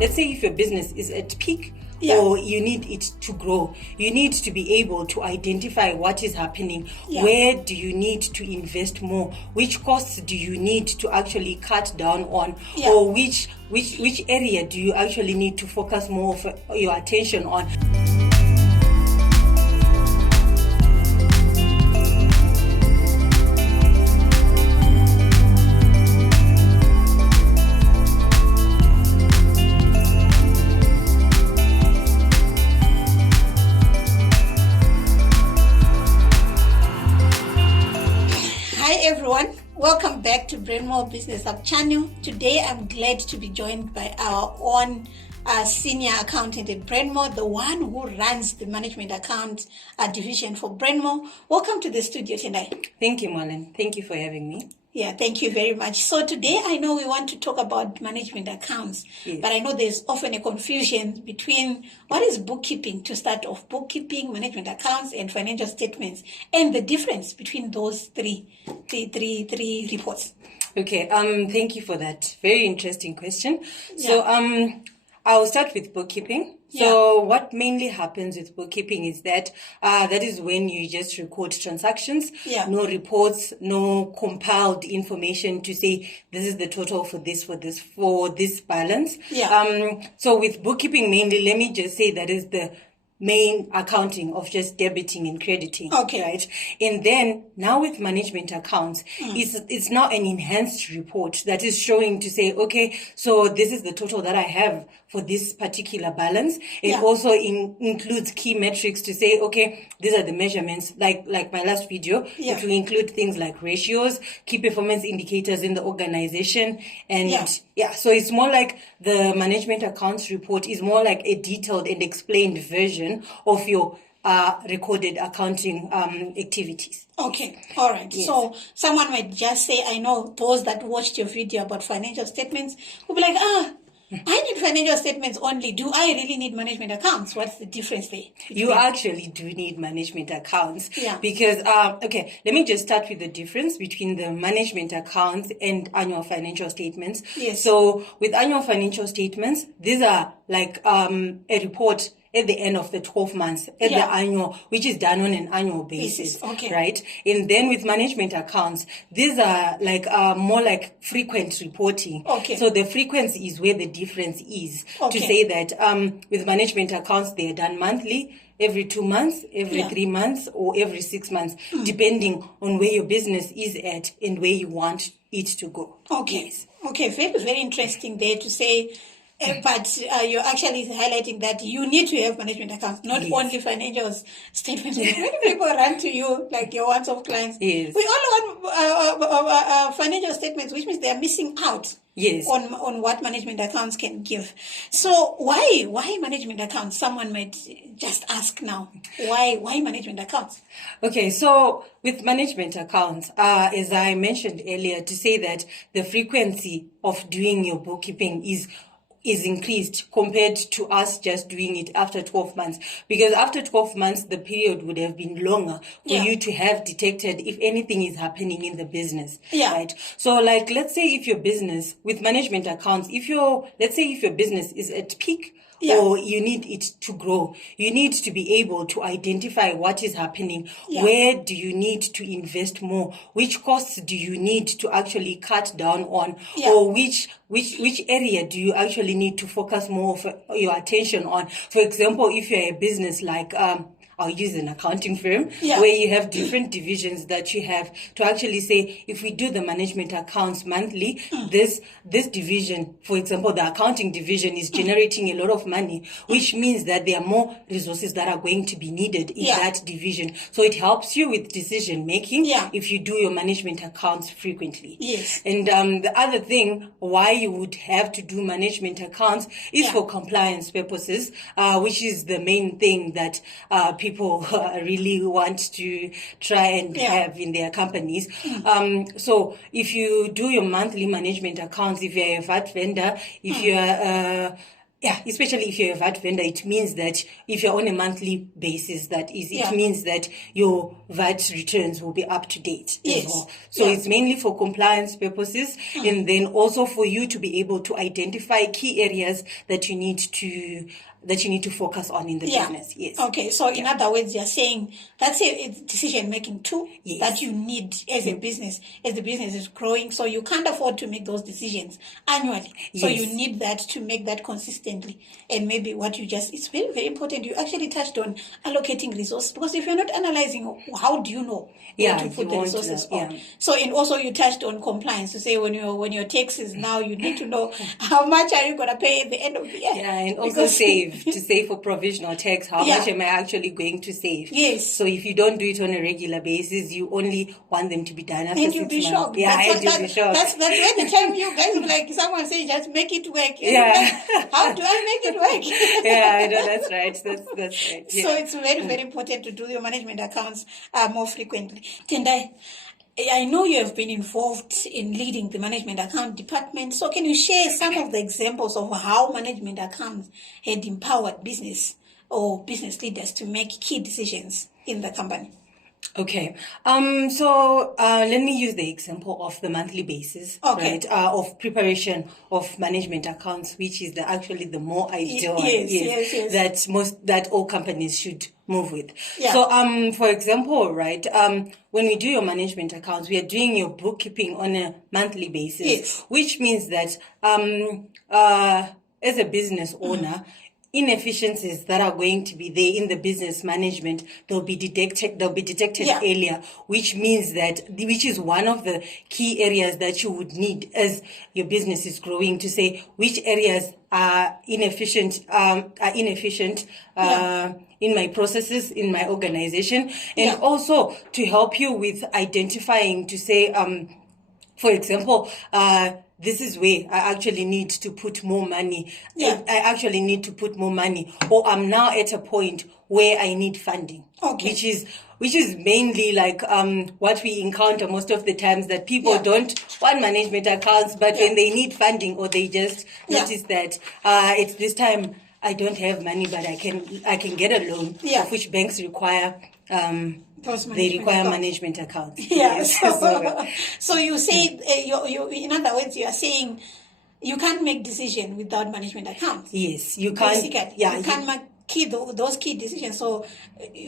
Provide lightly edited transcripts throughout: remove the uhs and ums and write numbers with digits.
let's say if your business is at peak, Yeah. or you need it to grow, you need to be able to identify what is happening. Yeah. Where do you need to invest more? Which costs do you need to actually cut down on? Yeah. Or which area do you actually need to focus more of your attention on? Hi everyone, welcome back to Brendmo Business Hub channel. Today I'm glad to be joined by our own senior accountant at Brendmo, the one who runs the management account division for Brendmo. Welcome to the studio tonight. Thank you, Marlon. Thank you for having me. Yeah, thank you very much. So today I know we want to talk about management accounts, Yes. but I know there's often a confusion between what is bookkeeping to start off, bookkeeping, management accounts, and financial statements, and the difference between those three reports. Okay, thank you for that. Very interesting question. So, I'll start with bookkeeping. So what mainly happens with bookkeeping is that that is when you just record transactions, no reports, no compiled information to say this is the total for this balance. So with bookkeeping mainly, let me just say that is the main accounting of just debiting and crediting. Okay. Right? And then now with management accounts, it's now an enhanced report that is showing to say, okay, so this is the total that I have for this particular balance. It also includes key metrics to say, okay, these are the measurements, like my last video. It will include things like ratios, key performance indicators in the organization. And so it's more like the management accounts report is more like a detailed and explained version of your recorded accounting activities. Okay, all right. Yes. So someone might just say, I know those that watched your video about financial statements will be like, I need financial statements only. Do I really need management accounts? What's the difference there? You actually do need management accounts. Yeah. Because, okay, let me just start with the difference between the management accounts and annual financial statements. Yes. So with annual financial statements, these are like a report at the end of the 12 months, at the annual, which is done on an annual basis. Okay. Right? And then with management accounts, these are like more like frequent reporting. Okay. So the frequency is where the difference is. To say that with management accounts, they are done monthly, every 2 months, every 3 months, or every 6 months, depending on where your business is at and where you want it to go. Okay. Yes. Okay, very, very interesting there to say. But you're actually highlighting that you need to have management accounts, not only financial statements. Many people run to you, like your one-off clients. Yes. We all want financial statements, which means they're missing out on what management accounts can give. So why management accounts? Someone might just ask now, why management accounts? Okay, so with management accounts, as I mentioned earlier, to say that the frequency of doing your bookkeeping is increased compared to us just doing it after 12 months. Because after 12 months, the period would have been longer for you to have detected if anything is happening in the business. Right? So like, let's say if your business, with management accounts, let's say if your business is at peak, or you need it to grow, you need to be able to identify what is happening. Where do you need to invest more? Which costs do you need to actually cut down on? Or which area do you actually need to focus more of your attention on? For example, if you're a business like I'll use an accounting firm where you have different divisions that you have to actually say, if we do the management accounts monthly, this division, for example, the accounting division is generating a lot of money, which means that there are more resources that are going to be needed in that division. So it helps you with decision making if you do your management accounts frequently. Yes. And the other thing why you would have to do management accounts is for compliance purposes, which is the main thing that people really want to try and have in their companies. So if you do your monthly management accounts, if you're a VAT vendor, if you're Yeah, especially if you're a VAT vendor, it means that if you're on a monthly basis, it means that your VAT returns will be up to date as well. So it's mainly for compliance purposes, and then also for you to be able to identify key areas that you need to focus on in the business. Yes. Okay. So in other words, you're saying that's a decision making tool that you need as a business, as the business is growing. So you can't afford to make those decisions annually. So you need that to make that consistently. And maybe it's very, very important. You actually touched on allocating resources, because if you're not analyzing, how do you know where to put the resources on? So, and also you touched on compliance to say when your taxes now, you need to know how much are you going to pay at the end of the year. Yeah, and also save for provisional tax. How much am I actually going to save? Yes. So if you don't do it on a regular basis, you only want them to be done after 6 months. And you'll be shocked. Yeah, and you'll be shocked. That's where the time you guys will, like someone say, just make it work. How do I make it work? Yeah, I know, that's right. That's right. Yeah. So it's very, very important to do your management accounts more frequently. Tendai, I know you have been involved in leading the management account department. So can you share some of the examples of how management accounts had empowered business or business leaders to make key decisions in the company? Okay. So let me use the example of the monthly basis, right? Of preparation of management accounts, which is actually the more ideal that all companies should move with. Yeah. So, for example, right, when we do your management accounts, we are doing your bookkeeping on a monthly basis, which means that as a business owner, inefficiencies that are going to be there in the business management, they'll be detected earlier, which is one of the key areas that you would need as your business is growing, to say which areas are inefficient in my processes, in my organization, and also to help you with identifying, to say, for example, this is where I actually need to put more money. I actually need to put more money, or I'm now at a point where I need funding. Which is mainly like what we encounter most of the times, that people don't want management accounts, but when they need funding, or they just notice that it's this time I don't have money, but I can get a loan, of which banks require. They require management accounts. So you say, you in other words, you are saying you can't make decision without management accounts. Yes, you can't. Basically, you can't make those key decisions. So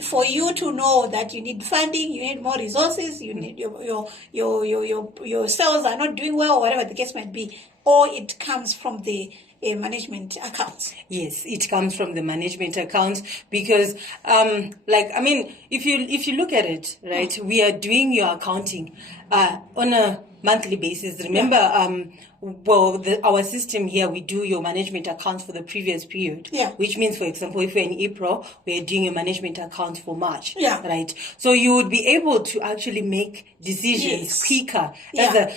for you to know that you need funding, you need more resources, you need your sales are not doing well, or whatever the case might be, or it comes from the management accounts. Yes, it comes from the management accounts, because if you look at it, right, we are doing your accounting on a monthly basis. Remember, our system here, we do your management accounts for the previous period. Which means, for example, if we're in April, we're doing your management accounts for March. Right. So you would be able to actually make decisions quicker, as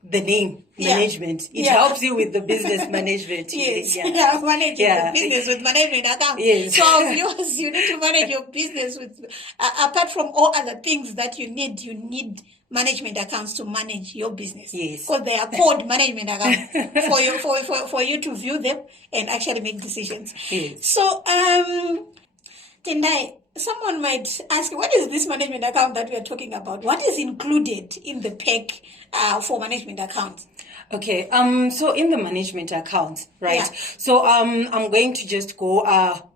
the name management. It helps you with the business management. Managing the business with management account. So viewers, you need to manage your business with apart from all other things that you need management accounts to manage your business. Because they are called management accounts for you to view them and actually make decisions. So Tendai, someone might ask, what is this management account that we are talking about? What is included in the pack for management accounts? Okay, so in the management accounts, right? So I'm going to just go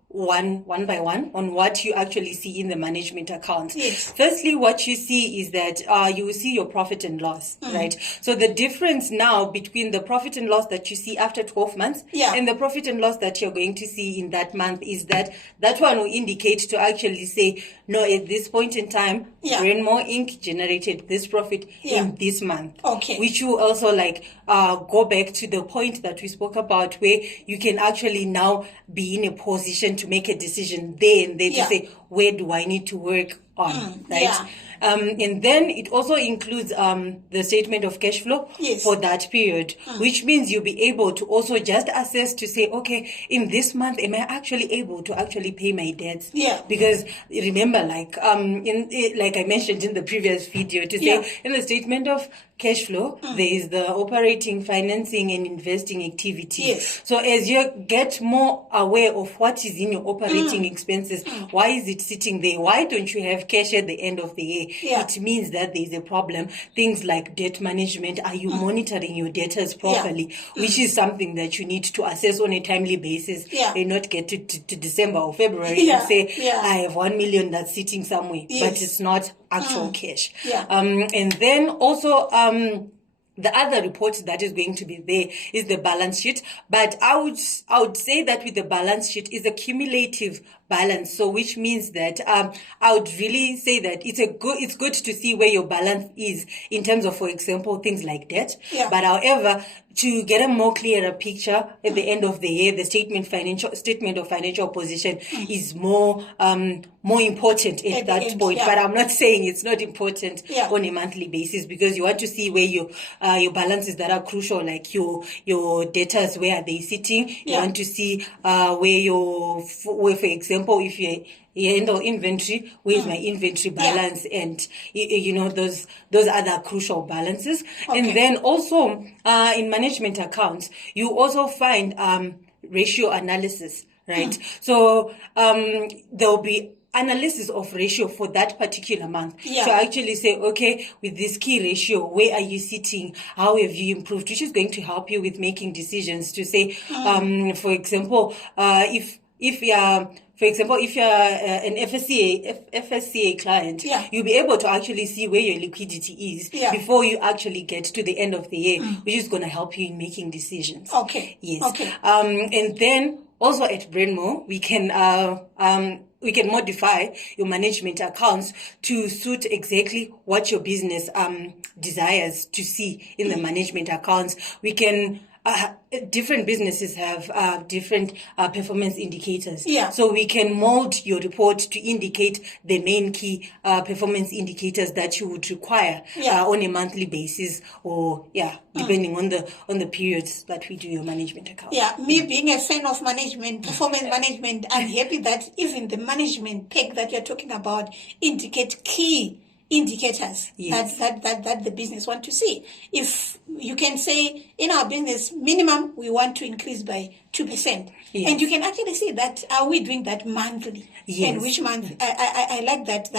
one by one on what you actually see in the management accounts. Firstly, what you see is that you will see your profit and loss, right? So the difference now between the profit and loss that you see after 12 months and the profit and loss that you're going to see in that month is that one will indicate to actually say, no, at this point in time, Brendmo Inc. generated this profit in this month. Which will also go back to the point that we spoke about, where you can actually now be in a position to make a decision there and then to say, where do I need to work on, right? Yeah. And then it also includes the statement of cash flow Yes. for that period, which means you'll be able to also just assess to say, okay, in this month, am I actually able to actually pay my debts? Yeah. Because remember, like like I mentioned in the previous video, to say Yeah. in the statement of cash flow, there is the operating, financing, and investing activities. Yes. So as you get more aware of what is in your operating expenses, why is it sitting there? Why don't you have cash at the end of the year? Yeah. It means that there is a problem. Things like debt management, are you monitoring your debtors properly? Which is something that you need to assess on a timely basis, Yeah. and not get to December or February Yeah. and say, Yeah. I have 1 million that's sitting somewhere, Yes. but it's not actual cash. Yeah. And then also the other report that is going to be there is the balance sheet, but I would say that with the balance sheet is a cumulative balance. So which means that I would really say that it's good to see where your balance is in terms of, for example, things like debt. Yeah. But however, to get a more clearer picture at the end of the year, the statement of financial position is more important at that end, point. yeah. But I'm not saying it's not important Yeah. on a monthly basis, because you want to see where your balances that are crucial, like your debtors, where are they sitting. You Yeah. want to see where, for example, if you handle inventory, where's my inventory balance, and those other crucial balances. Okay. And then also in management accounts, you also find ratio analysis, right? So there'll be analysis of ratio for that particular month, Yeah. to actually say, okay, with this key ratio, where are you sitting? How have you improved? Which is going to help you with making decisions to say, for example, if you're an FSCA client, Yeah. you'll be able to actually see where your liquidity is before you actually get to the end of the year, which is going to help you in making decisions. Okay. Yes. Okay. And then also at Brendmo, we can modify your management accounts to suit exactly what your business desires to see in the management accounts. We can different businesses have different performance indicators. Yeah. So we can mold your report to indicate the main key performance indicators that you would require on a monthly basis, or depending on the periods that we do your management account. Yeah, me being a fan of management, performance management, I'm happy that even the management pack that you're talking about indicate key indicators that the business want to see. If you can say in our business, minimum we want to increase by 2%, and you can actually see that, are we doing that monthly? And which month? I like that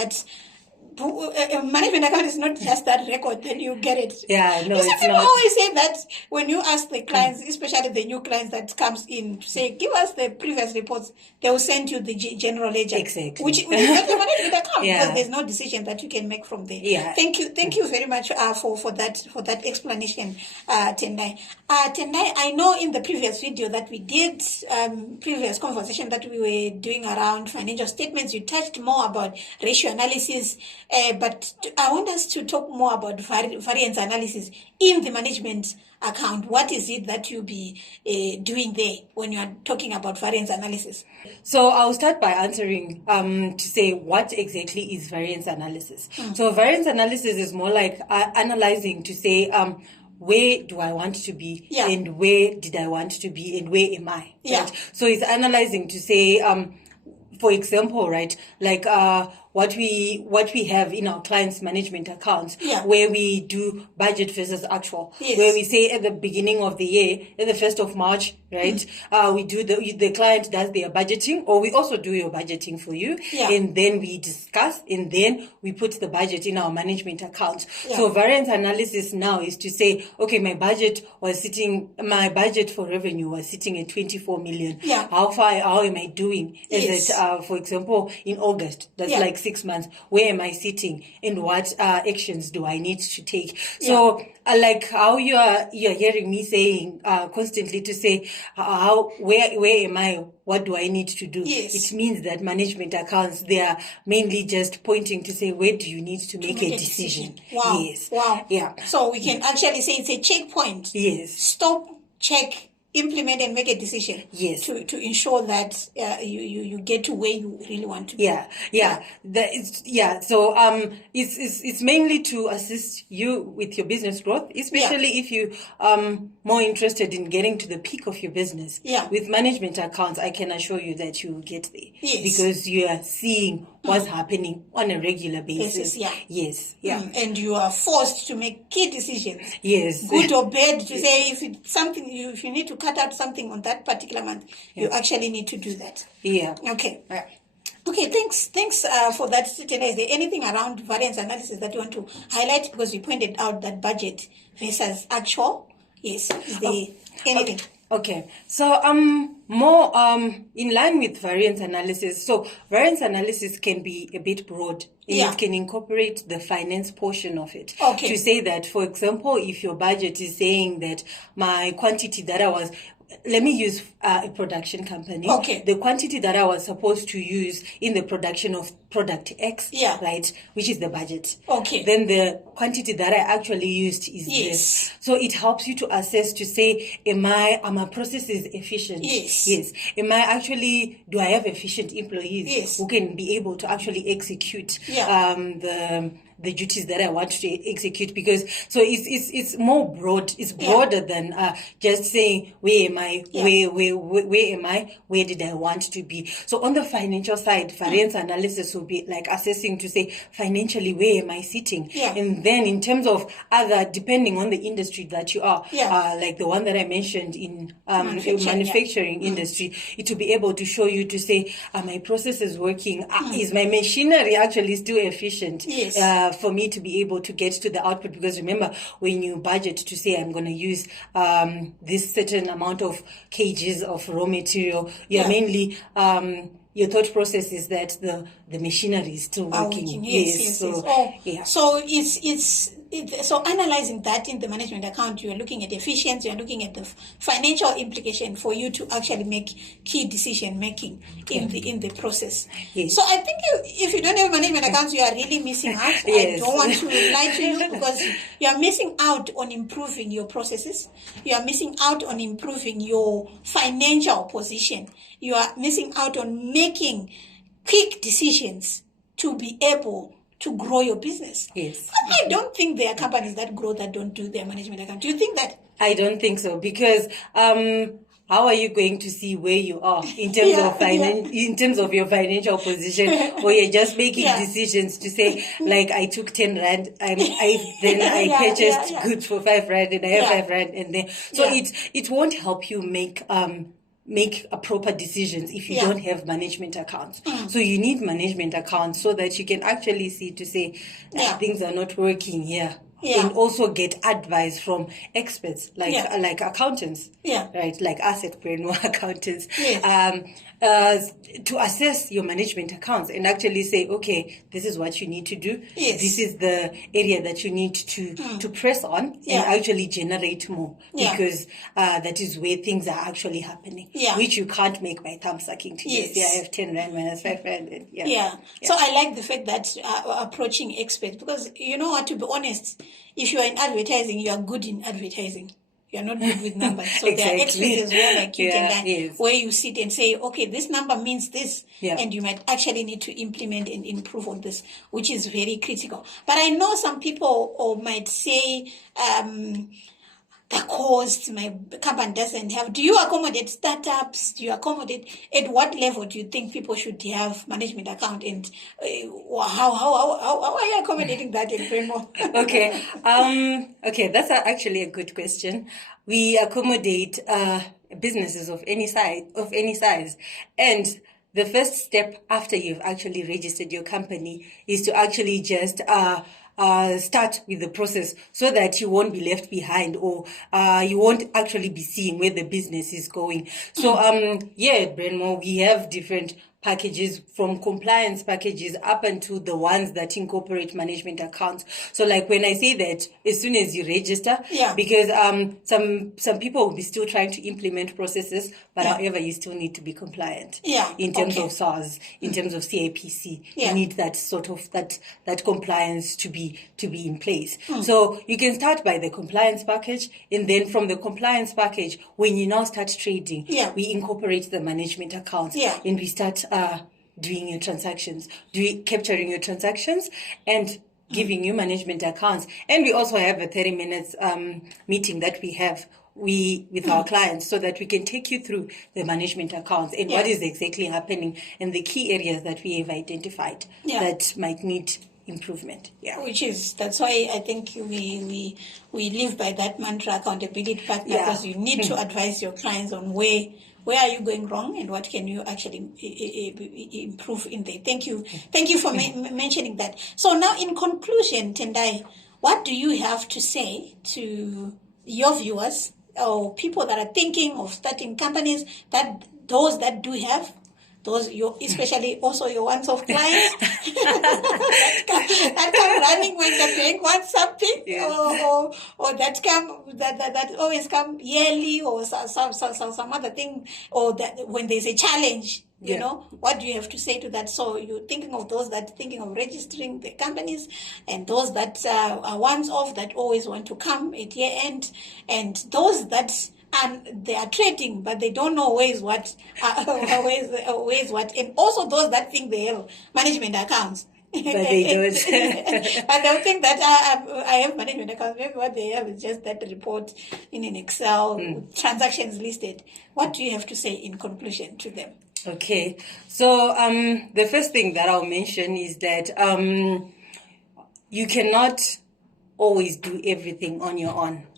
management account is not just that record, then you get it. Yeah, no, it's people not. always say that when you ask the clients, especially the new clients that comes in, to say, give us the previous reports, they will send you the general ledger. Exactly. Which is not the management account, because there's no decision that you can make from there. Yeah. Thank you very much for that explanation, Tendai. Tendai, I know in the previous video that we did, previous conversation that we were doing around financial statements, you touched more about ratio analysis, but I want us to talk more about variance analysis in the management account. What is it that you'll be doing there when you are talking about variance analysis? So I'll start by answering to say what exactly is variance analysis. So variance analysis is more like analyzing to say where do I want to be, and where did I want to be, and where am I? Right? So it's analyzing to say, for example, right, like what we have in our clients' management accounts, where we do budget versus actual, where we say at the beginning of the year, at the 1st of March, right, we do the client does their budgeting, or we also do your budgeting for you, and then we discuss, and then we put the budget in our management accounts. So variance analysis now is to say, okay, my budget for revenue was sitting at 24 million. How am I doing? Is it, for example, in August, that's like 6 months, where am I sitting, and what actions do I need to take? So like how you're hearing me saying constantly to say, where am I, what do I need to do? It means that management accounts, they are mainly just pointing to say, where do you need to make a decision? Wow. Yes. Wow. Yeah. So we can actually say it's a checkpoint. Yes. Stop, check, implement and make a decision. Yes. To ensure that you get to where you really want to be. So it's mainly to assist you with your business growth, especially if you more interested in getting to the peak of your business. With management accounts, I can assure you that you will get there. Because you are seeing what's happening on a regular basis. And you are forced to make key decisions. Good or bad, to say if it's something if you need to cut out something on that particular month, you actually need to do that. Okay, thanks for that. Is there anything around variance analysis that you want to highlight? Because you pointed out that budget versus actual. Is there anything? Okay, so more in line with variance analysis. So variance analysis can be a bit broad, and it can incorporate the finance portion of it. To say that, for example, if your budget is saying that my quantity that let me use a production company. The quantity that I was supposed to use in the production of product X, right, which is the budget. Then the quantity that I actually used is this. So it helps you to assess, to say, are my processes efficient? Do I have efficient employees who can be able to actually execute the duties that I want to execute? Because so it's more broad. It's broader than just saying where am I, where am I, where did I want to be. So on the financial side, variance analysis will be like assessing to say financially where am I sitting, and then in terms of depending on the industry that you are, like the one that I mentioned in manufacturing industry, it will be able to show you to say, are my processes working? Is my machinery actually still efficient? For me to be able to get to the output? Because remember, when you budget to say I'm going to use this certain amount of kgs of raw material, you're mainly your thought process is that the machinery is still working. So analyzing that in the management account, you are looking at efficiency, you are looking at the financial implication for you to actually make key decision making in the process. So I think if you don't have management accounts, you are really missing out. I don't want to lie to you, because you are missing out on improving your processes. You are missing out on improving your financial position. You are missing out on making quick decisions to be able to grow your business. I don't think there are companies that grow that don't do their management account. Do you think that? I don't think so, because how are you going to see where you are in terms of in terms of your financial position, or you're just making decisions to say, like, I took 10 rand, I purchased goods for 5 rand, and I have 5 rand, and then it won't help you make a proper decisions if you don't have management accounts. So you need management accounts so that you can actually see to say things are not working here. And also get advice from experts like accountants, right? Like us at Brendmo accountants, to assess your management accounts and actually say, okay, this is what you need to do. This is the area that you need to press on and actually generate more, because that is where things are actually happening, which you can't make by thumb sucking to I have 10 rand minus 5 rand. And So I like the fact that approaching experts, because you know what, to be honest, if you are in advertising, you are good in advertising. You are not good with numbers. So there are experts as well, like you can where you sit and say, okay, this number means this, and you might actually need to implement and improve on this, which is very critical. But I know some people might say, the cost my company doesn't have. Do you accommodate startups? Do you accommodate, at what level do you think people should have management account, and how are you accommodating that in Brendmo? Okay, that's actually a good question. We accommodate businesses of any size, and the first step after you've actually registered your company is to actually just start with the process, so that you won't be left behind, or you won't actually be seeing where the business is going. So at Brendmo, we have different packages, from compliance packages up until the ones that incorporate management accounts. So like when I say that, as soon as you register, because some people will be still trying to implement processes, but however, you still need to be compliant. In terms of SARS, in terms of CAPC, you need that sort of that compliance to be in place. So you can start by the compliance package, and then from the compliance package, when you now start trading, we incorporate the management accounts, and we start doing your transactions, capturing your transactions, and giving you management accounts. And we also have a 30 minutes meeting that we have with our clients, so that we can take you through the management accounts and what is exactly happening and the key areas that we have identified that might need improvement. That's why I think we live by that mantra, accountability partner, because you need to advise your clients on where are you going wrong and what can you actually improve in there. Thank you for mentioning that. So now, in conclusion, Tendai, what do you have to say to your viewers or people that are thinking of starting companies, that those that do have those, especially also your ones of clients that come running when the bank wants something, or that always come yearly, or some other thing, or that when there's a challenge, you know, what do you have to say to that? So you're thinking of those that thinking of registering the companies, and those that are ones off that always want to come at year end, and those that they are trading, but they don't know ways what, and also those that think they have management accounts. But they don't. But they'll think that I have management accounts. Maybe what they have is just that report in an Excel, transactions listed. What do you have to say in conclusion to them? Okay, so the first thing that I'll mention is that you cannot always do everything on your own.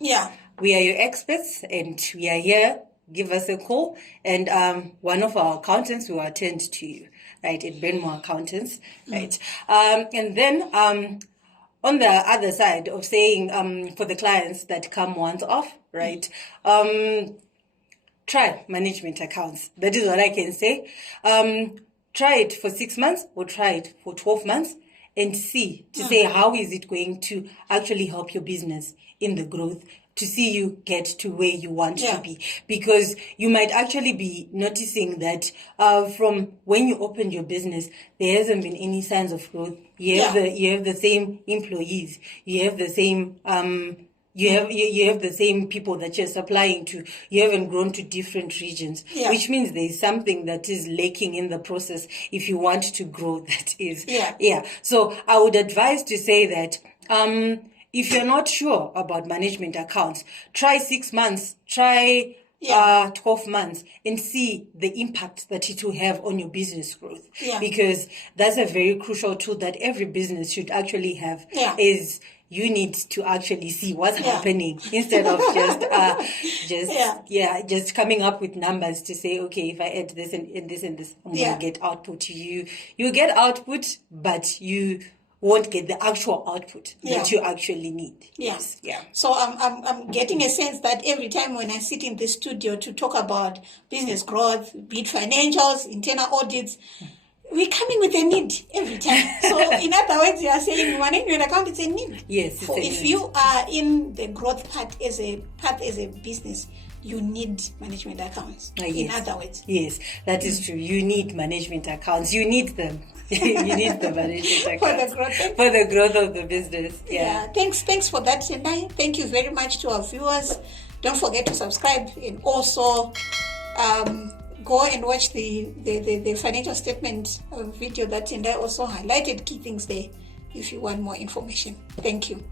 We are your experts, and we are here. Give us a call, and one of our accountants will attend to you, right, at Brendmo Accountants, right? And then on the other side of saying, for the clients that come once off, right, try management accounts. That is what I can say. Try it for 6 months or try it for 12 months and see, to say how is it going to actually help your business in the growth, to see you get to where you want to be. Because you might actually be noticing that from when you opened your business, there hasn't been any signs of growth. You have the same employees. You have the same you have the same people that you're supplying to. You haven't grown to different regions, which means there's something that is lacking in the process if you want to grow. That is, So I would advise to say that if you're not sure about management accounts, try 6 months, try 12 months, and see the impact that it will have on your business growth. Because that's a very crucial tool that every business should actually have. Is you need to actually see what's happening instead of just coming up with numbers to say, okay, if I add this and this and this, I'm going to get output to you. You get output, but you won't get the actual output that you actually need. So I'm getting a sense that every time when I sit in the studio to talk about business growth, be it financials, internal audits, we're coming with a need every time. So in other words, you are saying management account is a need. If you are in the growth path as a business, you need management accounts. In other words. Yes, that is true. You need management accounts. You need them. You need the management accounts for the growth of the business. Thanks for that, Tendai. Thank you very much to our viewers. Don't forget to subscribe, and also go and watch the financial statement video that Tendai also highlighted key things there if you want more information. Thank you.